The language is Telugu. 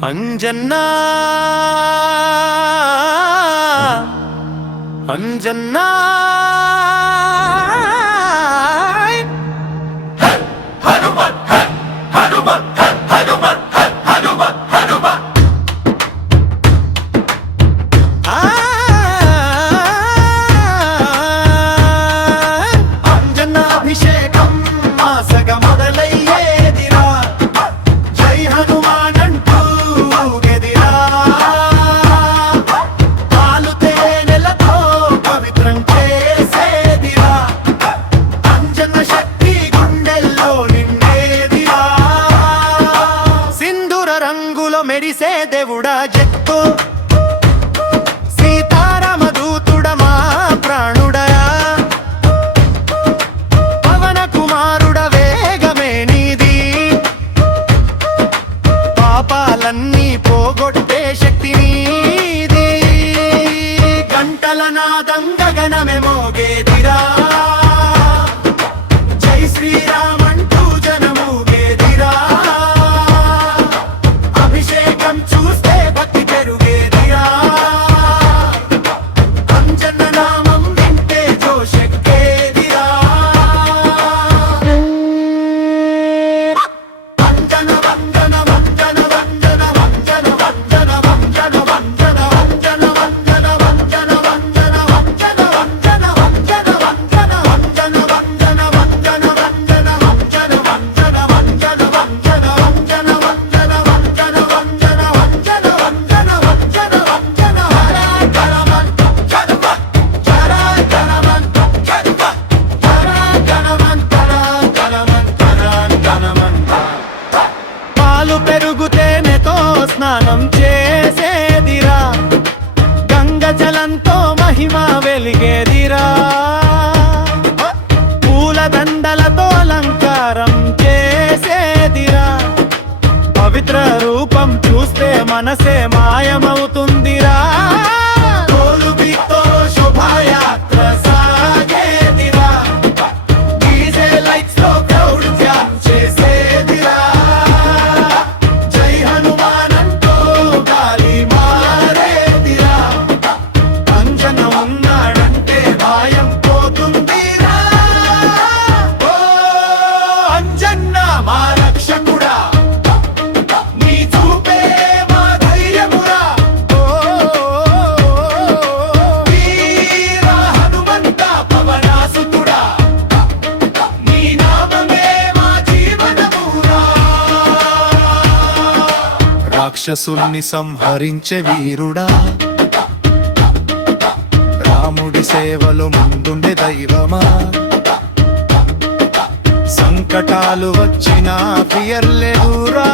అంజన్నా అంజన్నా హనుమత్ హనుమత్ హనుమత్ హనుమత్ హనుమత్ అంజనాభిషేకం మాసగ మొదలయ్యేదిరా జై హనుమానంటూ ఊగెదిరా పాలు తేనెలతో పవిత్రం చేసేదిరా అంజన శక్తి గుండెల్లో నిండేదిరా సింధూర రంగులో మెరిసే దేవుడా జక్కో పాపాలన్నీ పోగొట్టే శక్తి నీది గంటల నాదం గగనమే మోగేదిరా జై శ్రీరామ్ అంటూ జనమూగేదిరా అభిషేకం చూస్తే భక్తి పెరుగేదిరా అంజన నామం వింటే జోషెక్కేదిరా అంజన వందన పెరుగుతేనెతో స్నానం చేసేదిరా గంగ జలంతో మహిమ వెలిగేదిరా పూల దండలతో అలంకారం చేసేదిరా పవిత్ర రూపం చూస్తే మనసే మాయమవుతుందిరా తోలుబితో శోభాయాత్ర సాగేదిరా డీజే లైట్స్ లో క్రౌడ్ జామ్ చేసేదిరా రాక్షసుల్ని సంహరించే వీరుడా రాముడి సేవలో ముందుండే దైవమా సంకటాలు వచ్చినా ఫియర్ లేదురా